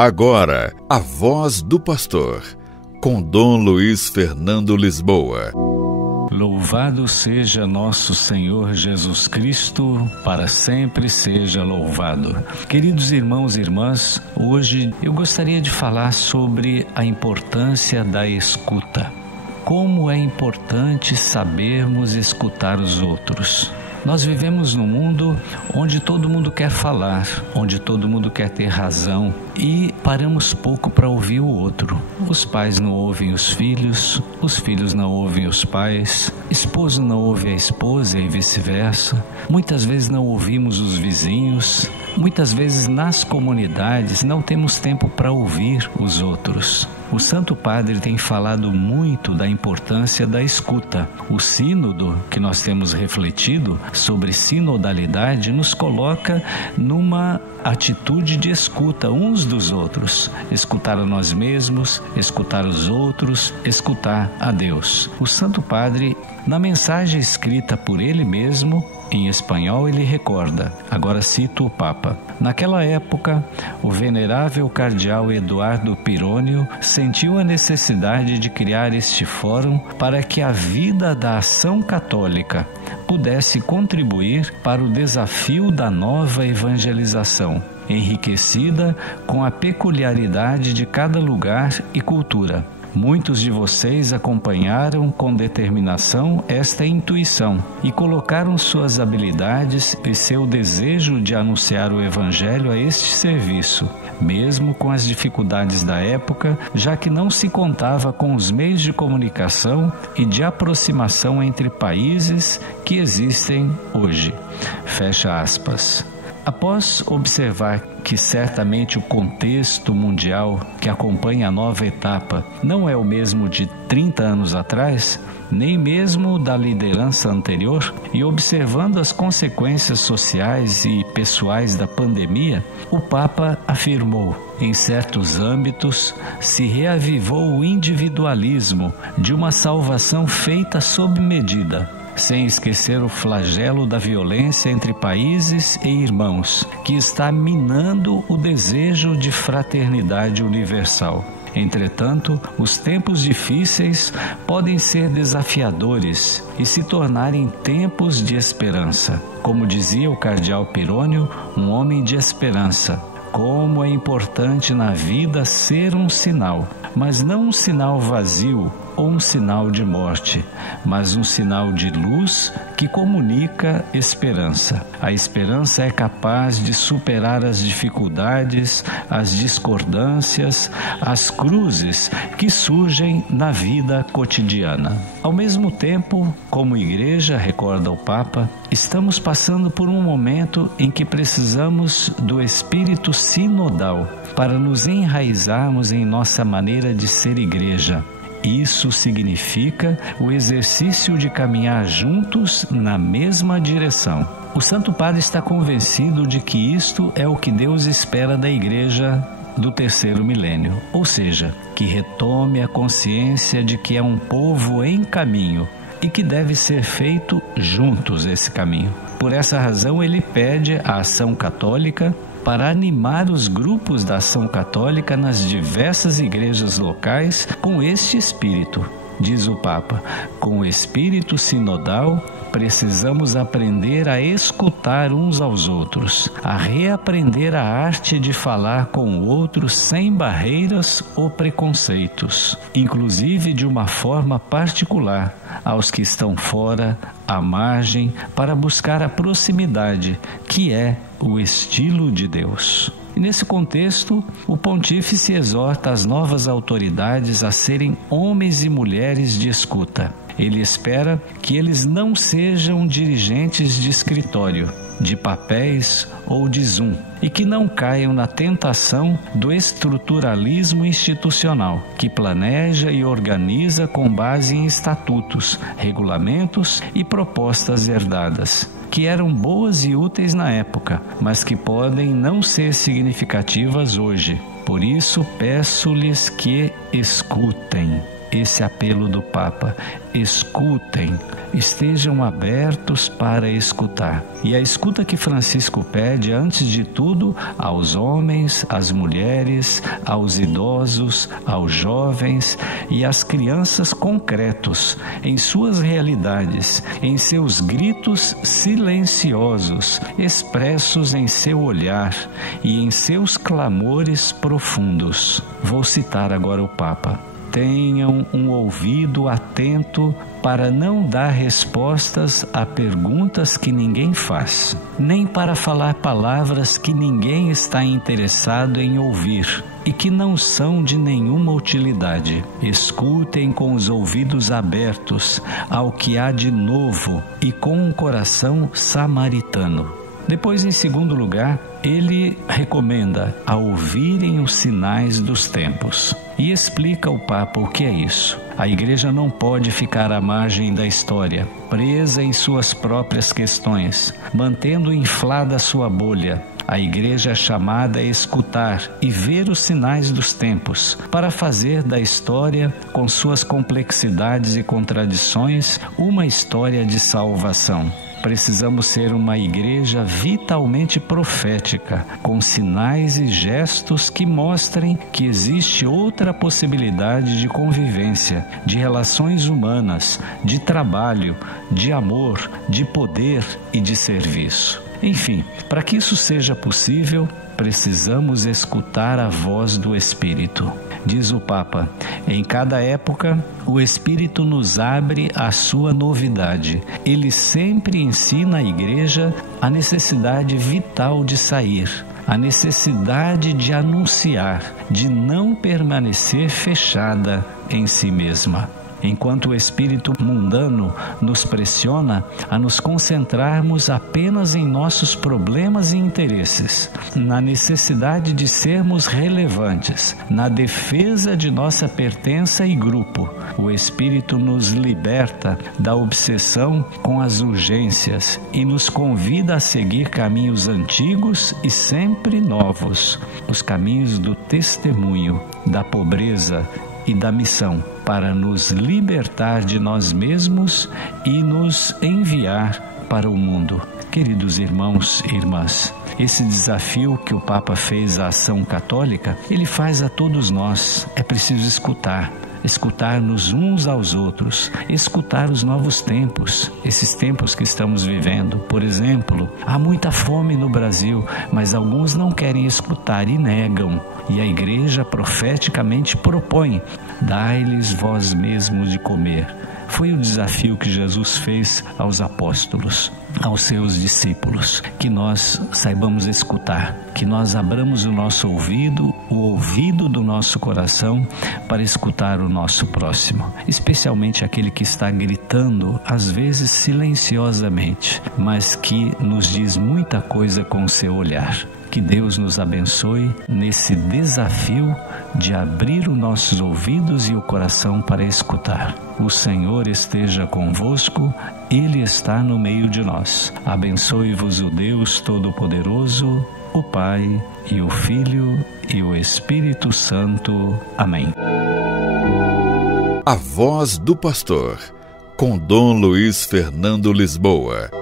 Agora, a voz do pastor, com Dom Luiz Fernando Lisboa. Louvado seja nosso Senhor Jesus Cristo, para sempre seja louvado. Queridos irmãos e irmãs, hoje eu gostaria de falar sobre a importância da escuta. Como é importante sabermos escutar os outros. Nós vivemos num mundo onde todo mundo quer falar, onde todo mundo quer ter razão e paramos pouco para ouvir o outro. Os pais não ouvem os filhos não ouvem os pais, esposo não ouve a esposa e vice-versa. Muitas vezes não ouvimos os vizinhos, muitas vezes nas comunidades não temos tempo para ouvir os outros. O Santo Padre tem falado muito da importância da escuta. O sínodo, que nós temos refletido sobre sinodalidade, nos coloca numa atitude de escuta uns dos outros. Escutar a nós mesmos, escutar os outros, escutar a Deus. O Santo Padre, na mensagem escrita por ele mesmo, em espanhol, ele recorda, agora cito o Papa: naquela época, o venerável cardeal Eduardo Pirônio sentiu a necessidade de criar este fórum para que a vida da ação católica pudesse contribuir para o desafio da nova evangelização, enriquecida com a peculiaridade de cada lugar e cultura. Muitos de vocês acompanharam com determinação esta intuição e colocaram suas habilidades e seu desejo de anunciar o Evangelho a este serviço, mesmo com as dificuldades da época, já que não se contava com os meios de comunicação e de aproximação entre países que existem hoje. Fecha aspas. Após observar que certamente o contexto mundial que acompanha a nova etapa não é o mesmo de 30 anos atrás, nem mesmo da liderança anterior, e observando as consequências sociais e pessoais da pandemia, o Papa afirmou: em certos âmbitos se reavivou o individualismo de uma salvação feita sob medida, sem esquecer o flagelo da violência entre países e irmãos, que está minando o desejo de fraternidade universal. Entretanto, os tempos difíceis podem ser desafiadores e se tornarem tempos de esperança. Como dizia o cardeal Pirônio, um homem de esperança. Como é importante na vida ser um sinal, mas não um sinal vazio ou um sinal de morte, mas um sinal de luz que comunica esperança. A esperança é capaz de superar as dificuldades, as discordâncias, as cruzes que surgem na vida cotidiana. Ao mesmo tempo, como igreja, recorda o Papa, estamos passando por um momento em que precisamos do espírito sinodal para nos enraizarmos em nossa maneira de ser igreja. Isso significa o exercício de caminhar juntos na mesma direção. O Santo Padre está convencido de que isto é o que Deus espera da Igreja do terceiro milênio, ou seja, que retome a consciência de que é um povo em caminho e que deve ser feito juntos esse caminho. Por essa razão, ele pede a ação católica para animar os grupos da ação católica nas diversas igrejas locais com este espírito. Diz o Papa: com o espírito sinodal, precisamos aprender a escutar uns aos outros, a reaprender a arte de falar com o outro sem barreiras ou preconceitos, inclusive de uma forma particular, aos que estão fora, à margem, para buscar a proximidade, que é o estilo de Deus. E nesse contexto, o pontífice exorta as novas autoridades a serem homens e mulheres de escuta. Ele espera que eles não sejam dirigentes de escritório, de papéis ou de Zoom, e que não caiam na tentação do estruturalismo institucional, que planeja e organiza com base em estatutos, regulamentos e propostas herdadas, que eram boas e úteis na época, mas que podem não ser significativas hoje. Por isso, peço-lhes que escutem. esse apelo do Papa: escutem, estejam abertos para escutar. E a escuta que Francisco pede, antes de tudo, aos homens, às mulheres, aos idosos, aos jovens e às crianças concretos, em suas realidades, em seus gritos silenciosos, expressos em seu olhar e em seus clamores profundos. Vou citar agora o Papa: tenham um ouvido atento para não dar respostas a perguntas que ninguém faz, nem para falar palavras que ninguém está interessado em ouvir e que não são de nenhuma utilidade. Escutem com os ouvidos abertos ao que há de novo e com um coração samaritano. Depois, em segundo lugar, ele recomenda a ouvirem os sinais dos tempos. E explica ao Papa o que é isso. A Igreja não pode ficar à margem da história, presa em suas próprias questões, mantendo inflada sua bolha. A Igreja é chamada a escutar e ver os sinais dos tempos, para fazer da história, com suas complexidades e contradições, uma história de salvação. Precisamos ser uma igreja vitalmente profética, com sinais e gestos que mostrem que existe outra possibilidade de convivência, de relações humanas, de trabalho, de amor, de poder e de serviço. Enfim, para que isso seja possível, precisamos escutar a voz do Espírito. Diz o Papa: em cada época, o Espírito nos abre a sua novidade. Ele sempre ensina à Igreja a necessidade vital de sair, a necessidade de anunciar, de não permanecer fechada em si mesma. Enquanto o espírito mundano nos pressiona a nos concentrarmos apenas em nossos problemas e interesses, na necessidade de sermos relevantes, na defesa de nossa pertença e grupo, o Espírito nos liberta da obsessão com as urgências e nos convida a seguir caminhos antigos e sempre novos, os caminhos do testemunho, da pobreza e da missão, para nos libertar de nós mesmos e nos enviar para o mundo. Queridos irmãos e irmãs, esse desafio que o Papa fez à ação católica, ele faz a todos nós. É preciso escutar-nos uns aos outros, escutar os novos tempos, esses tempos que estamos vivendo. Por exemplo, há muita fome no Brasil, mas alguns não querem escutar e negam. E a Igreja profeticamente propõe: dai-lhes vós mesmos de comer. Foi o desafio que Jesus fez aos apóstolos, aos seus discípulos, que nós saibamos escutar, que nós abramos o nosso ouvido, o ouvido do nosso coração para escutar o nosso próximo, especialmente aquele que está gritando, às vezes silenciosamente, mas que nos diz muita coisa com o seu olhar. Que Deus nos abençoe nesse desafio de abrir os nossos ouvidos e o coração para escutar. O Senhor esteja convosco, Ele está no meio de nós. Abençoe-vos o Deus Todo-Poderoso, o Pai e o Filho e o Espírito Santo. Amém. A Voz do Pastor, com Dom Luiz Fernando Lisboa.